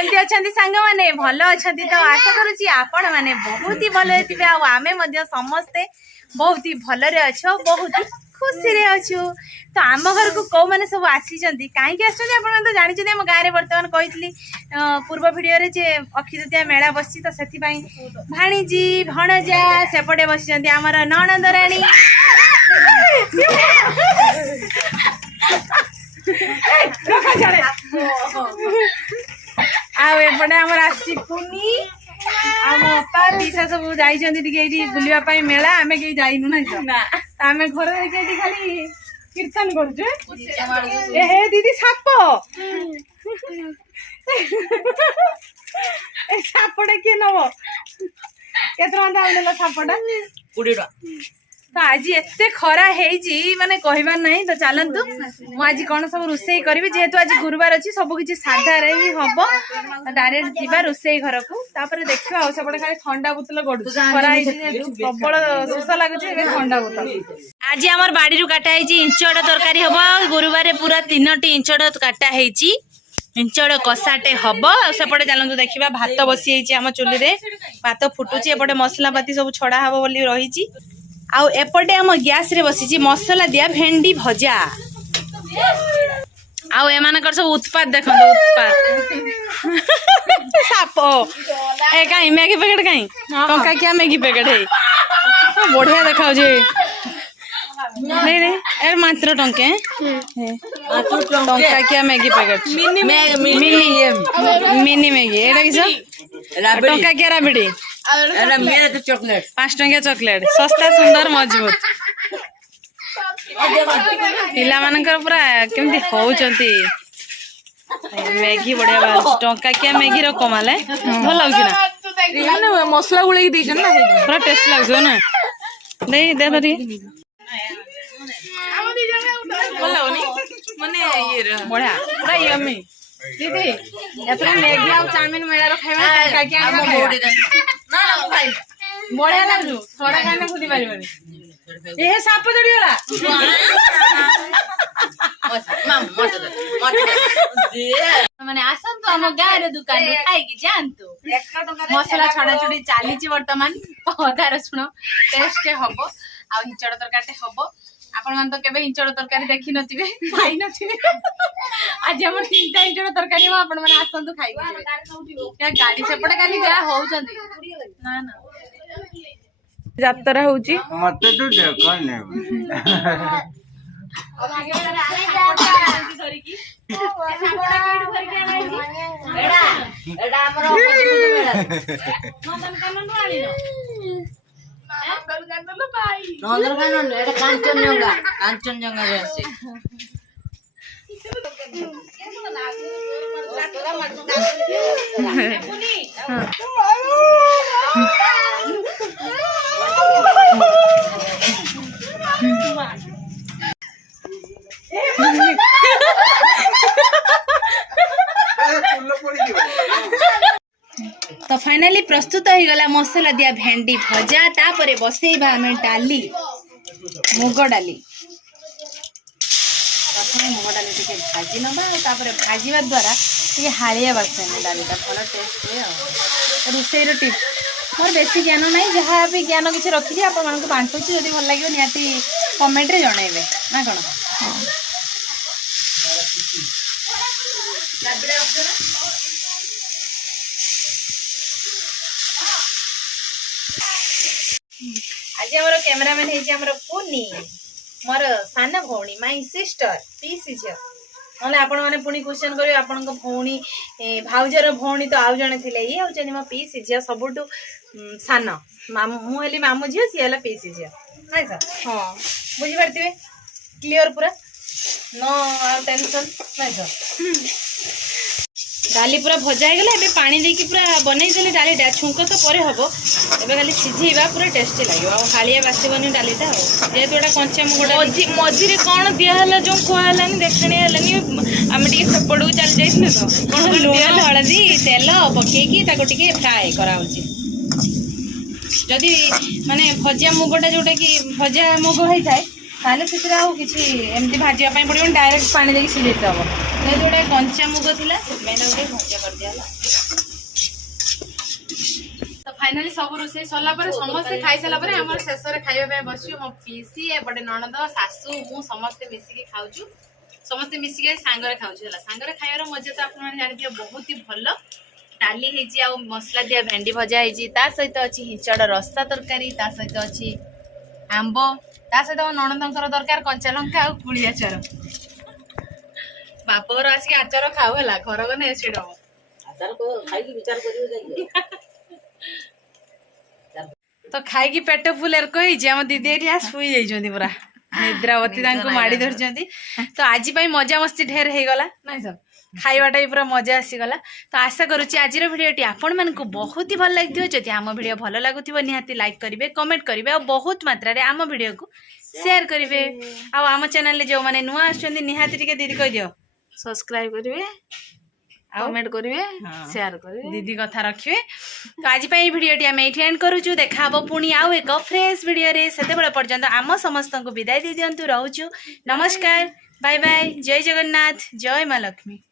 केमती अछंती सांग माने भलो अछंती तो आशा करूची आपण माने बहुत ही भलो थिबे आ आमे मध्य समस्ते बहुत ही भलो रे अछो बहुत ही खुशी रे अछु तो आम घर को कौ माने सब आसी जंती काहे के आछन आपण तो जानि छथि हम गां रे वर्तमान कहितली पूर्व वीडियो रे जे अक्षितृतीया मेला बसछि तो सेति पई भाणीजी भणजा सेपटे बसि जंती हमर ननंद रानी आउपटे आम आसी कुनी आम अपा पीसा सब जाइए बुलापी मेला आम कहीं जाइनु ना आम घर खाली कीर्तन करुचे हे दीदी साप सापटा किए नब केत सापटा 20 टका तो आज एते खरा हेजी माने कहबार नहीं तो चलतु मु आज कौन सब रोसई करी जेहेतु आज गुरुवार अच्छी सब किसी साधा रे भी हम डायरेक्ट जीवा रोसई घर को तापर देखा सेपटे खाली ठंडा बोतल गड़ू खरा प्रबल शोष लगुच ठंडा बोतल आज आम बाड़ी काटा इंचड़ तरकारी हम गुरुवार पूरा 3टी इंचड़ काटा इंचड़ कषाटे हम सेपटे चलतु देखा भात बसी आम चुली रे भात फुटुची एपटे मसला पाती सब छड़ा हम बोली रही आउ एपटे आम गैस रे बसी मसला दिया भेंडी भजा आउ एमानकर सब उत्पाद देखो उत्पाद साप ए कहीं मैगी पैकेट कहीं टंका क्या मैगी पैकेट है बढ़िया देखा नहीं नहीं ए मात्र टंके टंका क्या मैगी पैकेट मिनी मैगी एटा किस टंका क्या राबिडी चॉकलेट 5 टंकिया चॉकलेट सस्ता सुंदर मजबूत पिला मानकर पूरा केमती होउचंती मैगी बढ़िया बात टंका क्या मैगी रो कमाल भल लागुची ना मसला गुळे दी जन ना पूरा टेस्ट लागो ना नहीं दे दरी भल लागोनी माने ये बढ़िया पूरा यम्मी दीदी एतरा मैगी आ चाउमीन मेला रो खाइबा टंका क्या ना बढ़िया लागू थोड़ा खाने भूली पारिबनी ए साप जड़ी गला माने आसन तो हम गाय रे दुकान रे खाई की जानतो मसला छड़ा छड़ी चाली ची वर्तमान अदा रसुण टेस्ट हबो आ हिचड़ तरकाटे हबो आपण मान तो केबे हिचड़ तरकारी देखि नथिबे खाई नथिबे आज हम 3टा हिचड़ तरकारी हम आपण माने आसन तो खाई या गाड़ी सेपटे खाली जा होउचंदी ना ना यात्रा होउची मते तो देखो ने एडा हमर नंदनकानन एटा कांचनजंगा रे आसी तो फाइनली प्रस्तुत हो गला मसला दिया भेंडी भजा तापरे बसेबा हमें डाली मुग डाली प्रथम मुग डाली टिके भाजी नबा तापरे भाजीवा द्वारा टिके हालिया बसे डालीटा भल टेस्ट हुए रोसई रो टिप मोर बेसी ज्ञान ना जहाँ भी ज्ञान किसी रखी आप बांटुची जब भल लगे निहाती कमेंट रे जनइबे ना कौन आज आमर कैमरामैन है पुनी मोर सान भौणी माई सिस्टर पीसी झील ना आपण मैंने पुणी क्वेश्चन करेंगे आपण भौणी भाउजर भौणी तो आउ जड़े थे ये हूँ मो पीसी झील सबुठ सान मुझे मामू झील सी है पीसी झील ना सर हाँ बुझीपारे क्लीयर पूरा नो टेंशन ना सर डाली पूरा भजा होगा ए पानी देकी पूरा बनईदेले डालीटा छुंक तो पर हम एवं खाली सीझेबा पूरा टेस्टी लगे हालिया बासबनी डालीटा जेहेतु एटा कंचा मुगटा मझे कौन दिहला जो कहलानी देखणी आम टे सेपट को चली जाइए तो कौन लुण हलदी तेल पकईकी फ्राए कराऊँगी जदि माने भजा मुगटा जोटा कि भजा मुग होता है ताले से किसी एमती भाजापी पड़ो डायरेक्ट पानी देकी सीझे हम जोड़े कंचा मुग थिला मैंने गोटे भजा कर दिया तो फाइनली सब रोसे सरला पर समस्त खाई सारा पर हमर शेष रे खाइबा पे बसियो मो पीसी एपटे ननद सासू मु समस्त मिसिकी खाउछु समस्त मिसिकी सांग रे खाउछु हला सांग रे खाइबार मजा तो आपन जानि दियो बहुत ही भलो डाली हेजी आ मसला दिया भेंडी भजा हेजी ता सहित अछि हिचड़ रस्सा तरकारी ता सहित अछि आंबो ता सहित ननदंकर दरकार कंचा लंका आ पुळी आचार बापर आसी आचार खाऊ हला घर गने एसिड हो आचार को खाई की विचार करियो जाई तो खाई की पेट फुल एरको ही जे हम दीदी एठी सुई जाई जंदी पूरा निद्रावती तांको माडी धर जंदी तो आजि पई मजा मस्ती ढेर हे गला नाही सब खाइबाटा भी पूरा मजा आसी गला तो आशा करूची आज भिडियोटी आपण मानकु बहुत ही भल लागिथियो जदि आम भिडियो भल लागुथिबो निहाती लाइक करिवे कमेंट करिवे और बहुत मात्रा रे आम भिडियो को शेयर करिवे आ आम चैनल ले जो माने नुआ आछंदी निहाती टिके दीदी कह दियो सब्सक्राइब करिवे कमेंट करिवे शेयर करिवे दीदी कथा रखिवे तो आज पई भिडियोटी हम एठी एंड करूछु देखा हबो पुनी आउ एक फ्रेश भिडियो रे सेते बेला पर्यंत आम समस्त को विदाई दे दियंतु रहूछु नमस्कार बाय बाय जय जगन्नाथ जय मां लक्ष्मी।